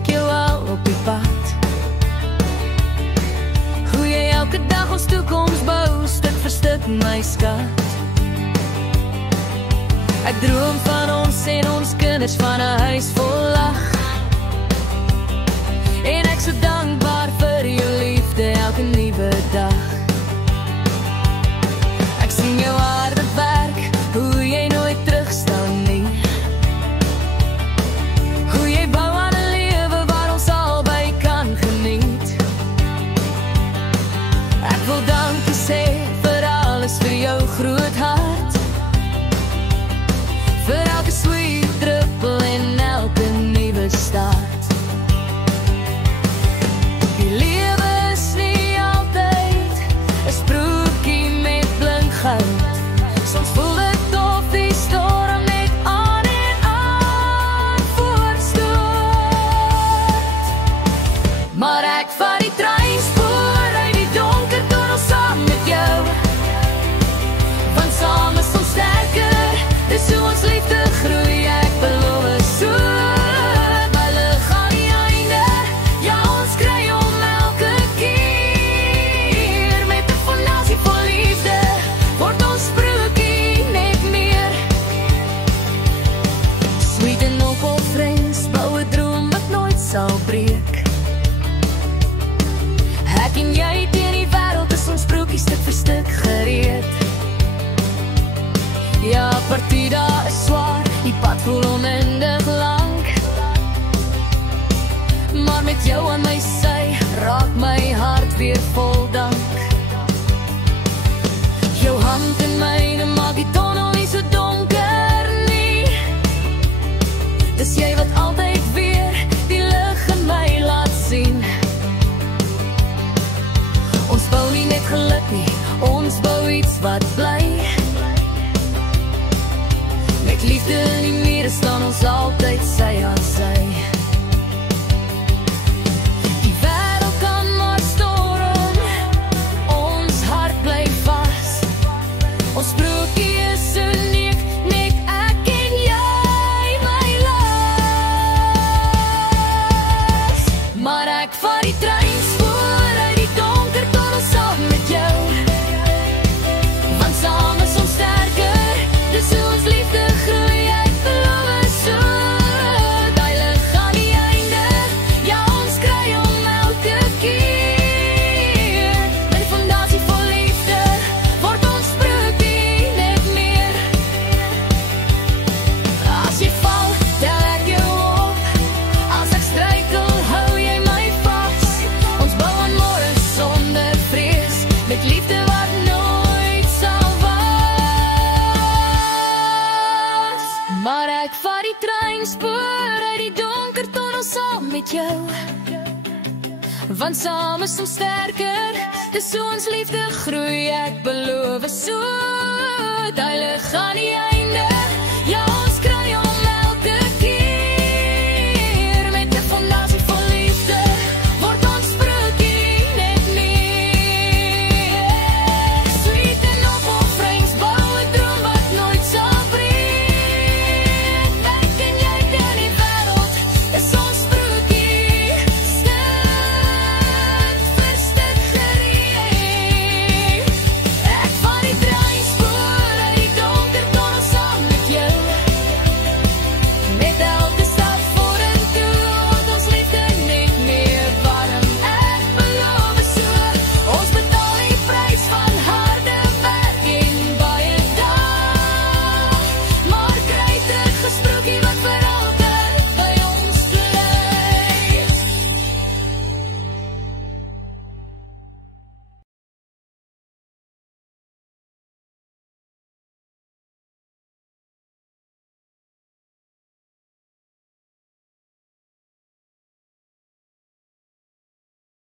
ek jou al op die pad. Hoe jy elke dag ons toekoms bou, stuk vir stuk my skat. Ek droom van ons en ons kinders, van 'n huis vol lag. En ek so dankbaar vir jou liefde elke nuwe dag. Ek sien jou harde werk, hoe jy nooit terugstaan nie. Hoe jy bou aan 'n lewe waar ons albei kan geniet. Ek wil dankie sê vir alles, vir jou groot hart, vir elke sweet druppel en elke nuwe start. Die lewe is nie altyd 'n sproekie met blink goud. Soms voel dit of die storm net aan en aan voortstoot. Maar ek vat die treinspoor uit die donker tunnel saam met jou. Want saam is ons sterker, dis hoe ons liefde groei, ek beloof so. My lig aan die einde, ja ons kry om elke keer. Met 'n fondasie vol liefde, word ons sproekie net meer. Sweet en novel friends, bou 'n droom wat nooit sal breek. Ek en jy teen die wêreld, is ons sproekie stuk vir stuk gereed. Ja, partida is zwaar, die pad voel oneindig lang. Maar met jou aan my sy, raak my hart weer vol dank. Jou hand in myne maak die tonnel nie so donker nie. Dis jy wat altyd weer die lig in my laat sien. Ons bou nie net geluk nie, ons bou iets wat bly. Met liefde in die mure staan ons altyd sy aan sy. Die wêreld kan maar storm, ons hart bly vas. Ons sproekie is uniek, net ek en jy, my las. Maar ek vat die treinspoor uit die donker tunnel saam met jou. Want saam is ons sterker, dis hoe ons liefde groei, ek beloof so. Die lig aan die einde, ja ons kry om elke keer. Met 'n fondasie vol liefde, word ons sproekie net meer. As jy val, tel ek jou op. As ek struikel, hou jy my vas. Ons bou aan môre sonder vrees, met liefde wat nooit sal was. Maar ek vat die treinspoor uit die donker tunnel saam met jou. Want saam is ons sterker, dis hoe ons liefde groei, ek beloof so. Die lig aan die einde, ja ons